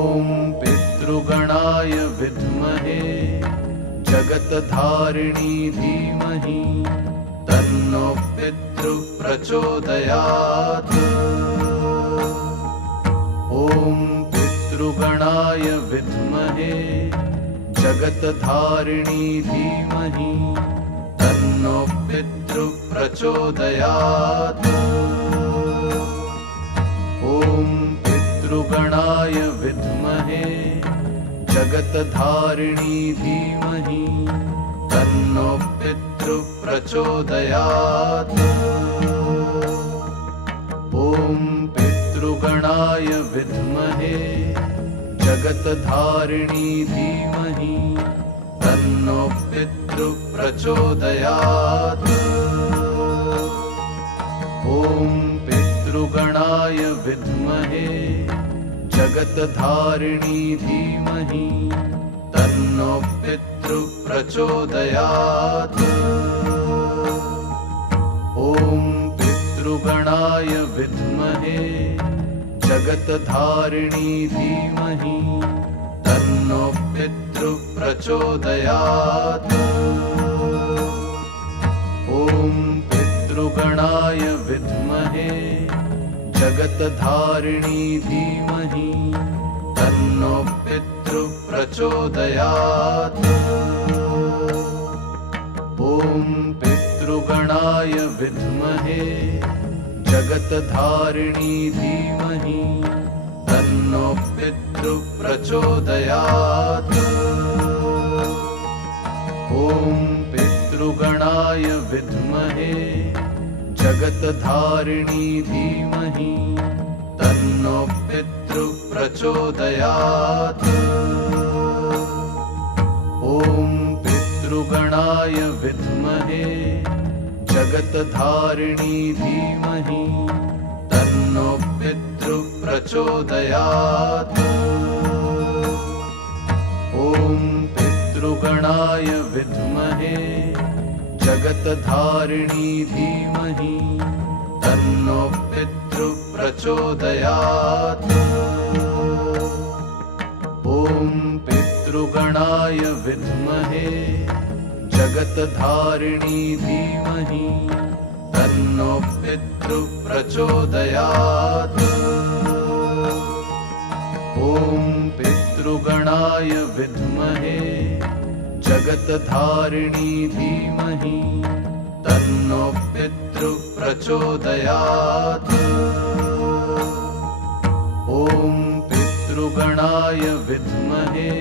ॐ पितृगणाय विद्महे जगत्धारिणी धीमहि तन्नो पितृः प्रचोदयात्। ॐ पितृगणाय विद्महे जगत्धारिणी धीमहि तन्नो पितृः प्रचोदयात्। ॐ पितृगणाय विद्महे जगत्धारिणी धीमहि तन्नो पितृः प्रचोदयात्। ॐ पितृगणाय विद्महे जगत्धारिणी धीमहि तन्नो पितृः प्रचोदयात्। ॐ पितृगणाय विद्महे जगत्धारिणी धीमहि तन्नो पितृः प्रचोदयात्। ॐ पितृगणाय विद्महे जगत्धारिणी धीमहि तन्नो पितृः प्रचोदयात्। ॐ पितृगणाय विद्महे जगत्धारिणी धीमहि तन्नो पितृः प्रचोदयात्। ॐ पितृगणाय विद्महे जगत्धारिणी धीमहि तन्नो पितृः प्रचोदयात्। ॐ पितृगणाय विद्महे जगत्धारिणी धीमहि तन्नो पितृः प्रचोदयात्। ॐ पितृगणाय विद्महे जगत्धारिणी धीमहि तन्नो पितृः प्रचोदयात्। ॐ पितृगणाय विद्महे जगत्धारिणी धीमहि तन्नो पितृः प्रचोदयात्। ॐ पितृगणाय विद्महे जगत्धारिणी धीमहि तन्नो पितृः प्रचोदयात्। ॐ पितृगणाय विद्महे जगत्धारिणी धीमहि तन्नो पितृः प्रचोदयात्। ॐ पितृगणाय विद्महे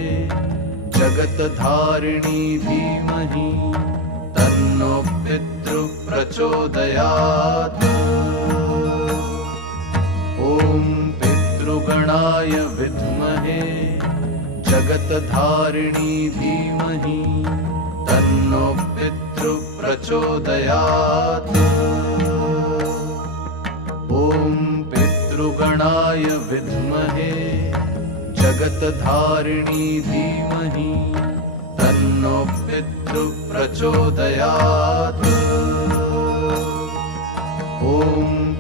जगत्धारिणी धीमहि तन्नो पितृः प्रचोदयात्। ॐ पितृगणाय विद्महे जगत्धारिणी धीमहि तन्नो पितृः प्रचोदयात्। ॐ पितृगणाय विद्महे जगत्धारिणी धीमहि तन्नो पितृः प्रचोदयात्। ॐ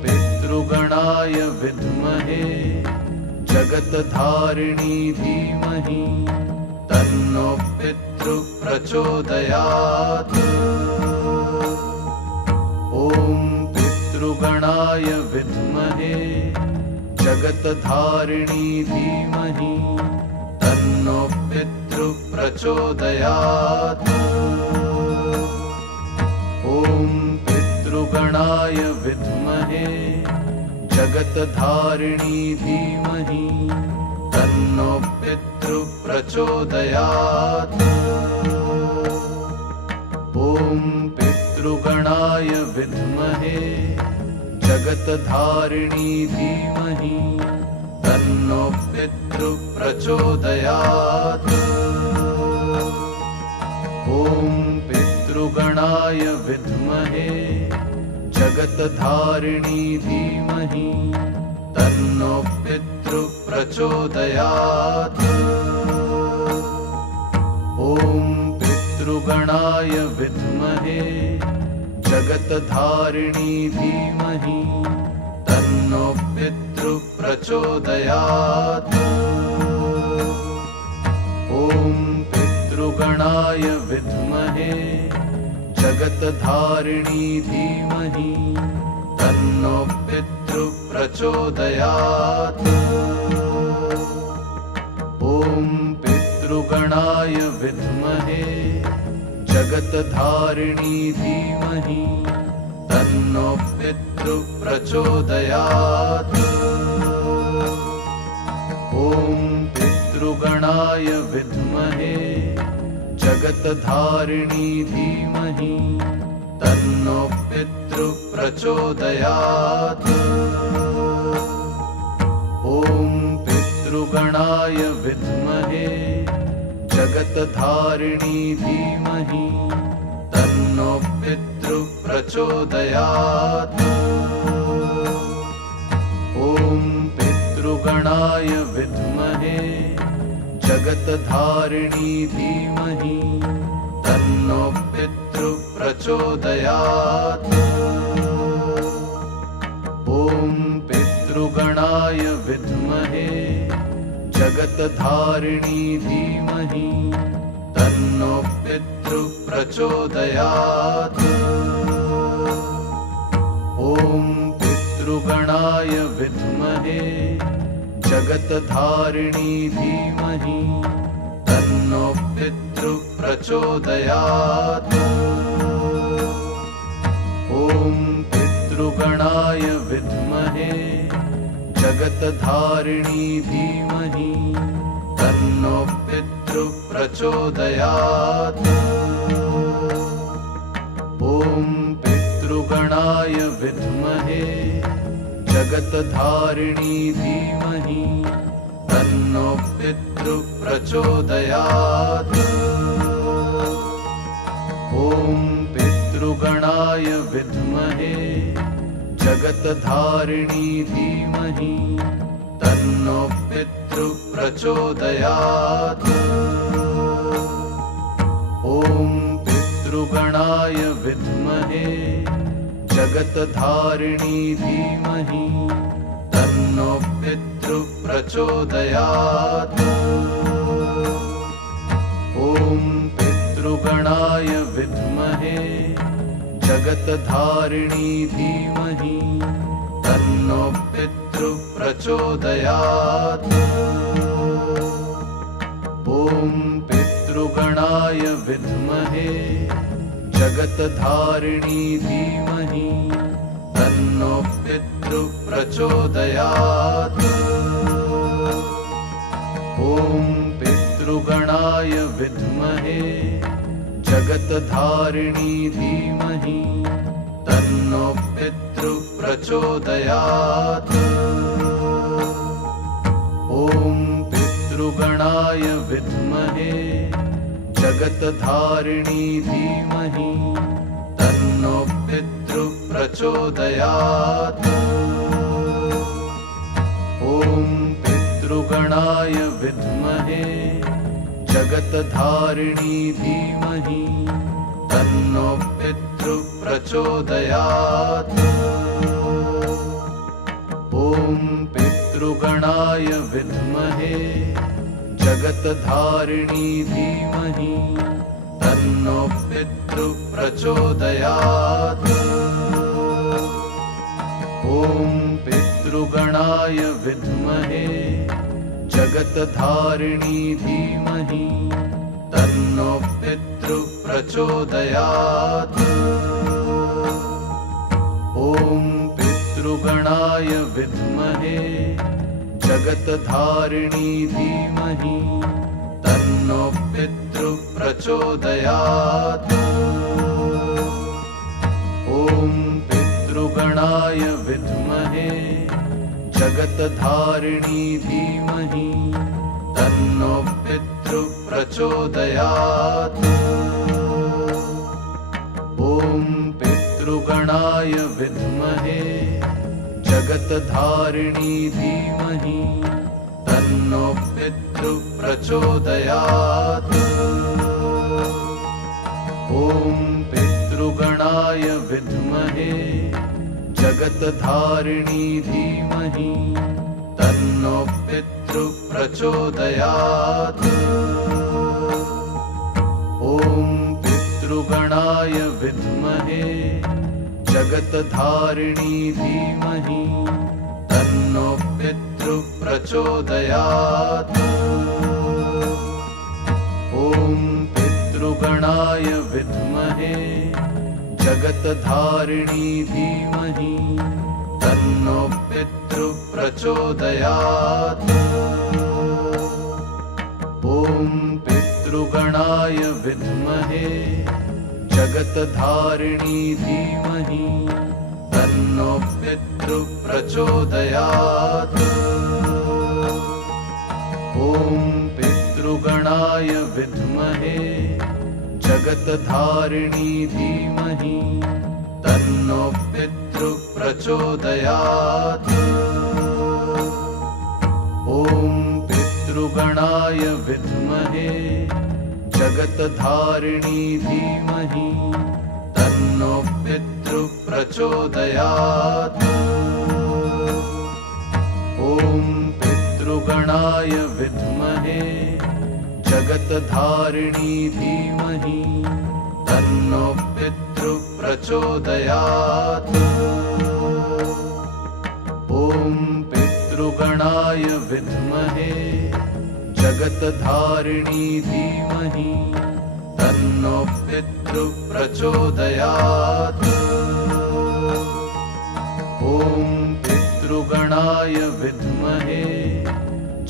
पितृगणाय विद्महे जगत्धारिणी धीमहि तन्नो पितृः प्रचोदयात्। ॐ पितृगणाय विद्महे जगत्धारिणी धीमहि तन्नो पितृः प्रचोदयात्। ॐ पितृगणाय विद्महे जगत्धारिणी धीमहि तन्नो पितृः प्रचोदयात्। ॐ पितृगणाय विद्महे जगत्धारिणी धीमहि तन्नो पितृः प्रचोदयात्। ॐ पितृगणाय विद्महे जगत्धारिणी धीमहि तन्नो पितृः प्रचोदयात्। ॐ पितृगणाय विद्महे जगत्धारिणी धीमहि तन्नो पितृः प्रचोदयात्। जगतधारिणी धीमहि तन्नो पितृः प्रचोदयात्। ॐ पितृगणाय विद्महे जगतधारिणी धीमहि तन्नो पितृः प्रचोदयात्। ॐ पितृगणाय विद्महे जगतधारिणी धीमहि तन्नो पितृः प्रचोदयात्। ॐ पितृगणाय विद्महे जगतधारिणी धीमहि तन्नो पितृः प्रचोदयात्। ॐ पितृगणाय विद्महे जगतधारिणी धीमहि तन्नो पितृः प्रचोदयात्। ॐ पितृगणाय विद्महे जगतधारिणी धीमहि तन्नो पितृः प्रचोदयात्। ॐ पितृगणाय विद्महे जगतधारिणी धीमहि तन्नो पितृः प्रचोदयात्। ॐ पितृगणाय विद्महे जगतधारिणी धीमहि तन्नो पितृः प्रचोदयात्। ॐ पितृगणाय विद्महे जगतधारिणी धीमहि तन्नो पितृः प्रचोदयात्। ॐ पितृगणाय विद्महे जगतधारिणी धीमहि तन्नो पितृः प्रचोदयात्। ॐ पितृगणाय विद्महे जगतधारिणी धीमहि तन्नो पितृः प्रचोदयात्। ॐ पितृगणाय विद्महे जगतधारिणी धीमहि तन्नो पितृः प्रचोदयात्। ॐ पितृगणाय विद्महे जगतधारिणी धीमहि तन्नो पितृः प्रचोदयात्। ॐ पितृगणाय विद्महे जगतधारिणी धीमहि तन्नो पितृः प्रचोदयात्। ॐ पितृगणाय विद्महे जगतधारिणी धीमहि तन्नो पितृः प्रचोदयात्। ॐ पितृगणाय विद्महे जगतधारिणी धीमहि तन्नो पितृः प्रचोदयात्। ॐ पितृगणाय विद्महे जगतधारिणी धीमहि तन्नो पितृः प्रचोदयात्। ॐ पितृगणाय विद्महे जगतधारिणी धीमहि तन्नो पितृः प्रचोदयात्। ॐ पितृगणाय विद्महे जगतधारिणी धीमहि तन्नो पितृः प्रचोदयात्। ॐ पितृगणाय विद्महे जगतधारिणी धीमहि तन्नो पितृः प्रचोदयात्। ॐ पितृगणाय विद्महे जगतधारिणी धीमहि तन्नो पितृः प्रचोदयात्। ॐ पितृगणाय विद्महे जगतधारिणी धीमहि तन्नो पितृः प्रचोदयात्। ॐ पितृगणाय विद्महे जगत्धारिणी धीमहि तन्नो पितृः प्रचोदयात्। ॐ पितृगणाय विद्महे जगत्धारिणी धीमहि तन्नो पितृः प्रचोदयात्। ॐ पितृगणाय विद्महे जगत्धारिणी धीमहि तन्नो पितृः प्रचोदयात्। ॐ पितृगणाय विद्महे जगत्धारिणी धीमहि तन्नो पितृः प्रचोदयात्। ॐ पितृगणाय विद्महे जगत्धारिणी धीमहि तन्नो पितृः प्रचोदयात्। ॐ पितृगणाय विद्महे जगत्धारिणी धीमहि तन्नो पितृः प्रचोदयात्। ॐ पितृगणाय विद्महे जगत्धारिणी धीमहि तन्नो पितृः प्रचोदयात्। ॐ पितृगणाय विद्महे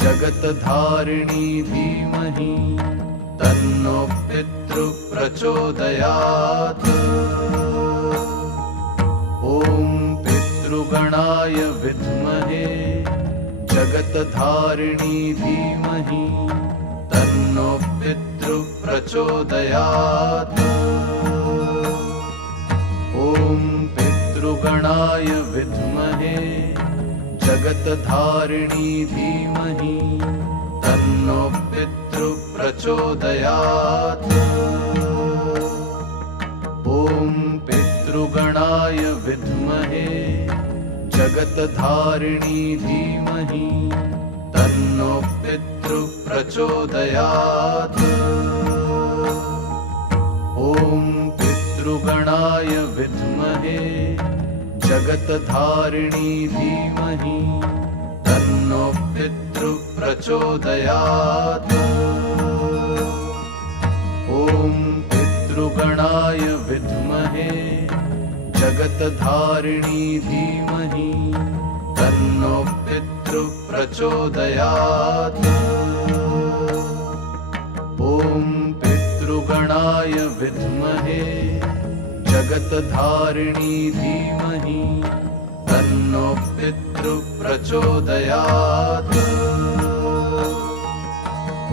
जगत्धारिणी धीमहि तन्नो पितृः प्रचोदयात्। ॐ पितृगणाय विद्महे जगत्धारिणी धीमहि तन्नो पितृः प्रचोदयात्। ॐ पितृगणाय विद्महे जगत्धारिणी धीमहि तन्नो पितृः प्रचोदयात्। ॐ पितृगणाय विद्महे जगत्धारिणी धीमहि तन्नो पितृः प्रचोदयात्। ॐ पितृगणाय विद्महे जगत्धारिणी धीमहि तन्नो पितृः प्रचोदयात्। ॐ पितृगणाय विद्महे जगत्धारिणी धीमहि तन्नो पितृः प्रचोदयात्। ॐ पितृगणाय विद्महे जगत्धारिणी धीमहि तन्नो पितृः प्रचोदयात्।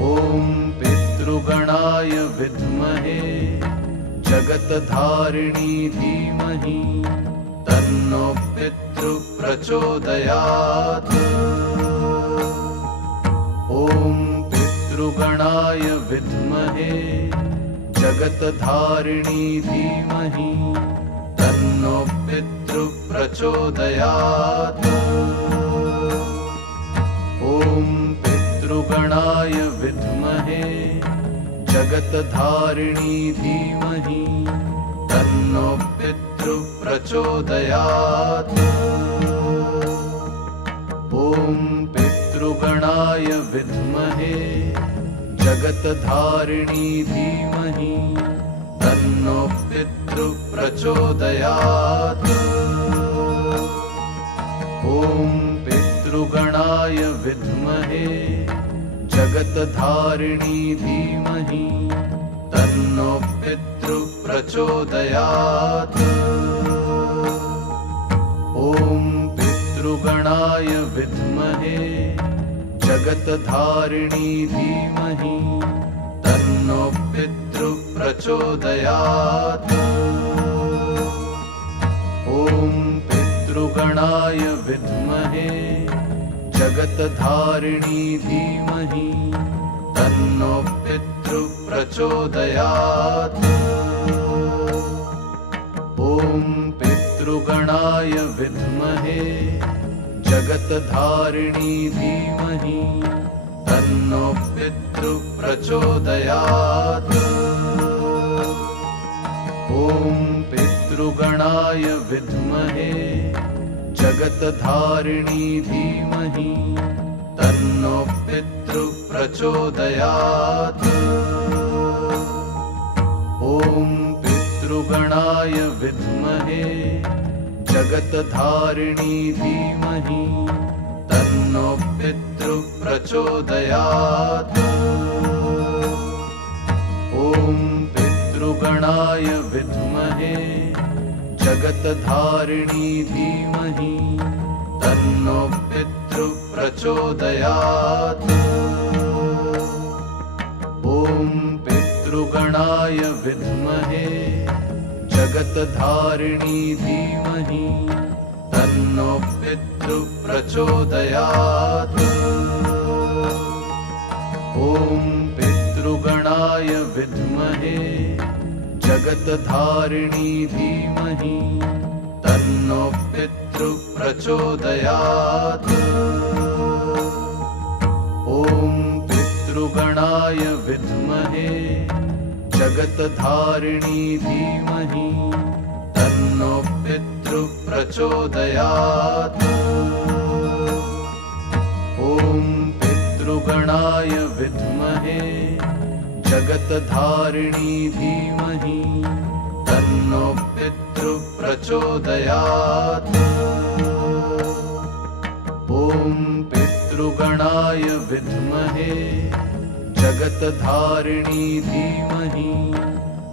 ॐ पितृगणाय विद्महे जगत्धारिणी धीमहि तन्नो पितृः प्रचोदयात्। ॐ पितृगणाय विद्महे जगत्धारिणी धीमहि तन्नो पितृः प्रचोदयात्। ॐ पितृगणाय विद्महे जगत्धारिणी धीमहि तन्नो पितृः प्रचोदयात्। ॐ पितृगणाय विद्महे जगत्धारिणी धीमहि तन्नो पितृः प्रचोदयात्। ॐ पितृगणाय विद्महे जगत्धारिणी धीमहि तन्नो पितृः प्रचोदयात्। ॐ पितृगणाय विद्महे जगत्धारिणी धीमहि तन्नो पितृः प्रचोदयात्। ॐ पितृगणाय विद्महे जगत्धारिणी धीमहि तन्नो पितृः प्रचोदयात्। ॐ पितृगणाय विद्महे जगत्धारिणी धीमहि तन्नो पितृः प्रचोदयात्। ॐ पितृगणाय विद्महे जगत्धारिणी धीमहि तन्नो पितृ प्रचोदयात्। ॐ पितृगणाय विद्महे जगत्धारिणी धीमहि तन्नो पितृ प्रचोदयात्। ॐ पितृगणाय विद्महे जगत्धारिणी धीमहि तन्नो पितृ प्रचोदयात्। ॐ पितृगणाय विद्महे जगत्धारिणी धीमहि तन्नो पितृ प्रचोदयात्। ॐ पितृगणाय विद्महे जगत्धारिणी धीमहि तन्नो पितृ प्रचोदयात्। ॐ पितृगणाय विद्महे जगत्धारिणी धीमहि तन्नो पितृ प्रचोदयात्। ॐ पितृगणाय विद्महे जगत्धारिणी धीमहि तन्नो पितृ प्रचोदयात्। ॐ पितृगणाय विद्महे जगत्धारिणी धीमहि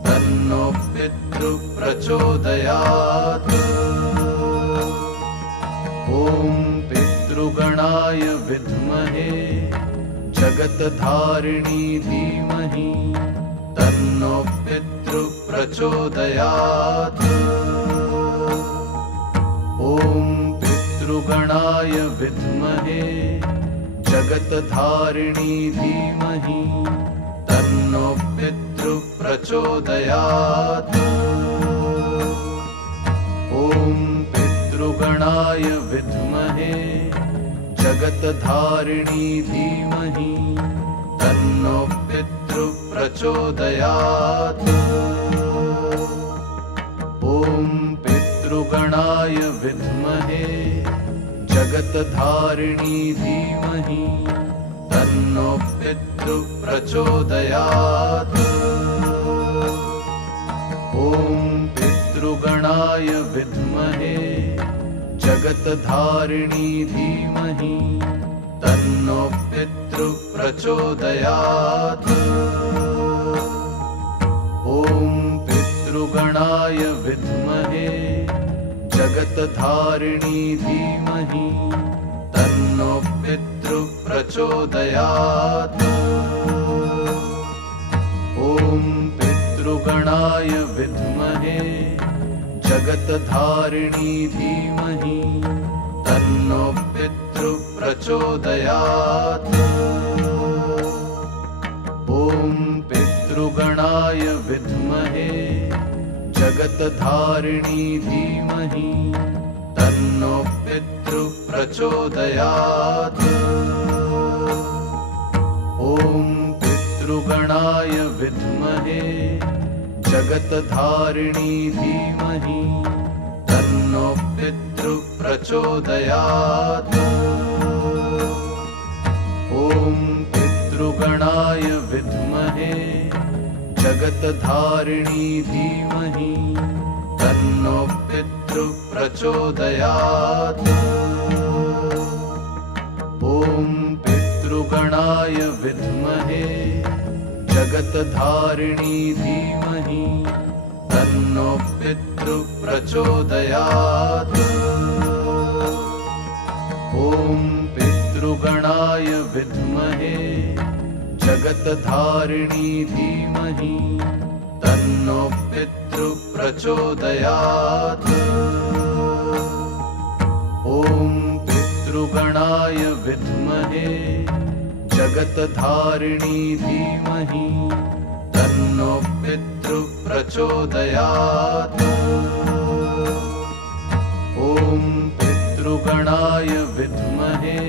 तन्नो पितृ प्रचोदयात्। ॐ पितृगणाय विद्महे जगत्धारिणी धीमहि तन्नो पितृ प्रचोदयात्। ॐ पितृगणाय विद्महे जगत्धारिणी धीमहि तन्नो पितृ प्रचोदयात्। ॐ पितृगणाय विद्महे जगत्धारिणी धीमहि तन्नो पितृ प्रचोदयात्। ॐ पितृगणाय विद्महे जगत्धारिणी धीमहि तन्नो पितृ प्रचोदयात्। ॐ पितृगणाय विद्महे जगत्धारिणी धीमहि तन्नो पितृ प्रचोदयात्। ॐ पितृगणाय विद्महे जगत्धारिणी धीमहि तन्नो पितृ प्रचोदयात्। ॐ पितृगणाय विद्महे जगत्धारिणी धीमहि तन्नो पितृ प्रचोदयात्। ॐ पितृगणाय विद्महे जगत्धारिणी धीमहि तन्नो पितृ प्रचोदयात्। ॐ पितृगणाय विद्महे जगत्धारिणी धीमहि तन्नो पितृ प्रचोदयात्। ॐ पितृगणाय विद्महे जगत्धारिणी धीमहि तन्नो पितृ प्रचोदयात्। ॐ पितृगणाय विद्महे जगत्धारिणी धीमहि तन्नो पितृ प्रचोदयात्। ॐ पितृगणाय विद्महे जगत्धारिणी धीमहि तन्नो पितृ प्रचोदयात्। ॐ पितृगणाय विद्महे जगत्धारिणी धीमहि तन्नो पितृ प्रचोदयात्। ॐ पितृगणाय विद्महे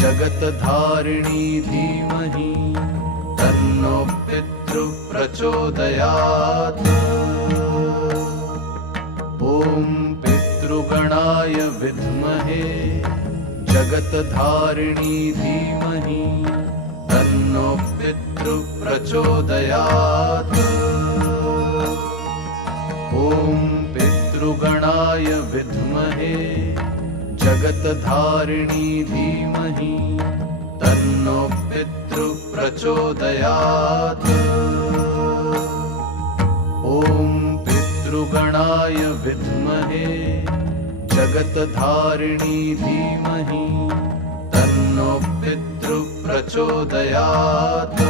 जगत्धारिणी धीमहि तन्नो पितृ प्रचोदयात्। ॐ पितृगणाय विद्महे जगत्धारिणी धीमहि तन्नो पितृ प्रचोदयात्। ॐ पितृगणाय विद्महे जगत्धारिणी धीमहि तन्नो पितृ प्रचोदयात्। ॐ पितृगणाय विद्महे जगत्धारिणी धीमहि तन्नो पितृ प्रचोदयात्।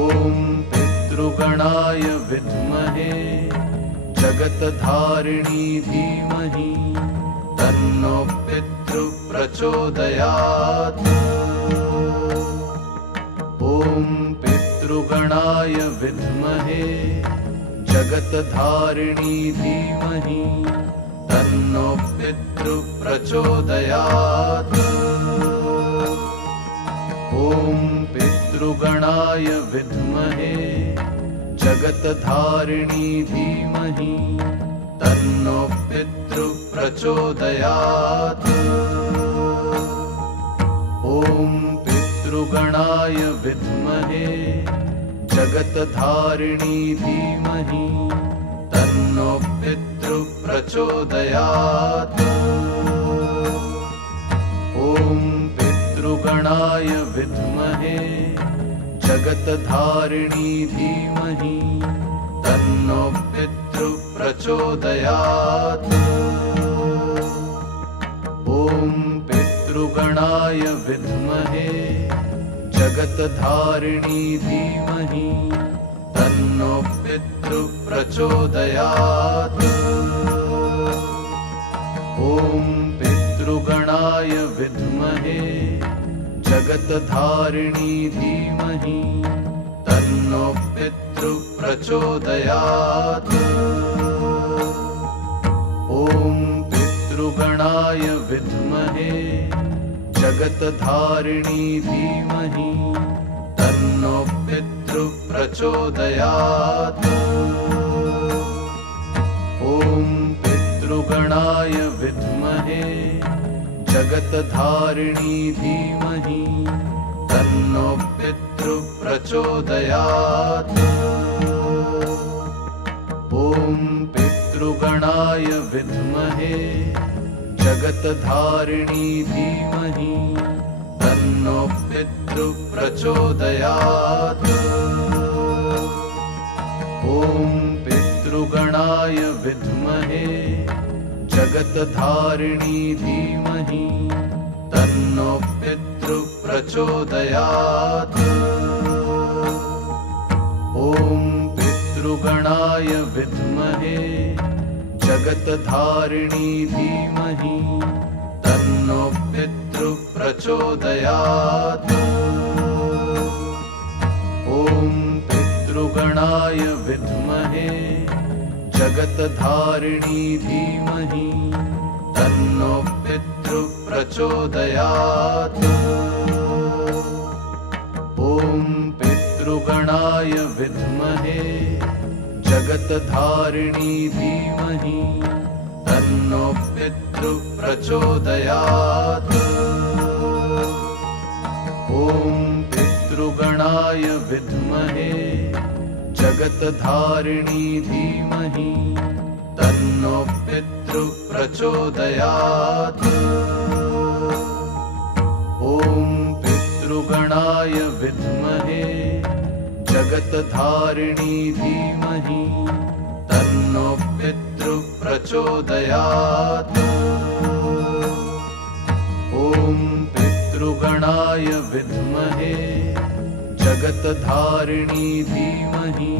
ॐ पितृगणाय विद्महे जगत्धारिणी धीमहि तन्नो पितृ प्रचोदयात्। ॐ पितृगणाय विद्महे जगत्धारिणी धीमहि तन्नो पितृ प्रचोदयात्। ॐ पितृगणाय विद्महे जगत्धारिणी धीमहि तन्नो पितृ प्रचोदयात्। ॐ पितृगणाय विद्महे जगत्धारिणी धीमहि तन्नो पितृ प्रचोदयात्। ॐ पितृगणाय विद्महे जगत्धारिणी धीमहि तन्नो पितृ प्रचोदयात्। ॐ पितृगणाय विद्महे जगत्धारिणी धीमहि तन्नो पितृ प्रचोदयात्। ॐ पितृगणाय विद्महे जगत्धारिणी धीमहि तन्नो पितृ प्रचोदयात्। ॐ पितृगणाय विद्महे जगत्धारिणी धीमहि तन्नो पितृ प्रचोदयात्। ॐ पितृगणाय विद्महे जगत्धारिणी धीमहि तन्नो पितृ प्रचोदयात्। ॐ पितृगणाय विद्महे जगत्धारिणी धीमहि तन्नो पितृ प्रचोदयात्। ॐ पितृगणाय विद्महे जगत्धारिणी धीमहि तन्नो पितृ प्रचोदयात्। ॐ पितृगणाय विद्महे जगत्धारिणी धीमहि तन्नो पितृ प्रचोदयात्। ॐ पितृगणाय विद्महे जगत्धारिणी धीमहि तन्नो पितृ प्रचोदयात्। ॐ पितृगणाय विद्महे जगत्धारिणी धीमहि तन्नो पितृ प्रचोदयात्। ॐ पितृगणाय विद्महे जगत्धारिणी धीमहि तन्नो पितृ प्रचोदयात्। ॐ पितृगणाय विद्महे जगत्धारिणी धीमहि तन्नो पितृ प्रचोदयात्। ॐ पितृगणाय विद्महे जगत्धारिणी धीमहि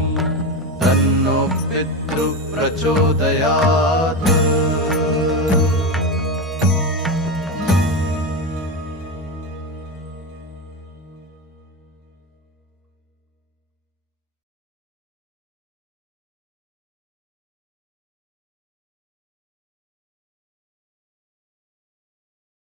तन्नो पितृ प्रचोदयात्।